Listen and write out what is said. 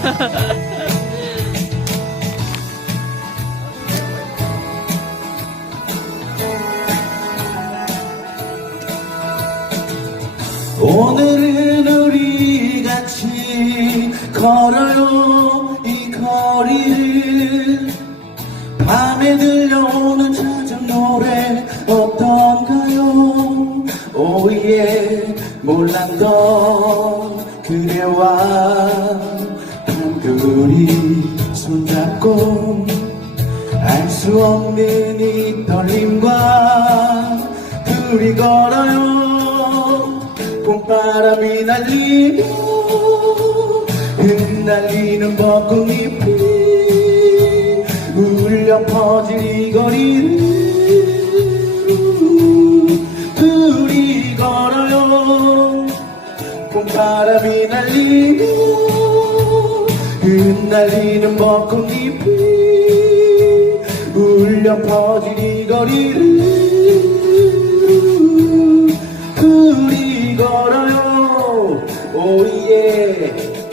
오늘은 우리 같이 걸어요 이 거리를. 밤에 들려오는 자작 노래 어떤가요? 오예 몰랐던 그대와 단둘이 손잡고 알 수 없는 이 떨림과 둘이 걸어요. 봄바람이 날리며 흩날리는 벚꽃잎이 울려 퍼질 이 거리를 둘이 걸어요. 봄바람이 날리며 흩날리는 벚꽃잎이 울려 퍼진 이 거리를 그리 걸어요. 오예.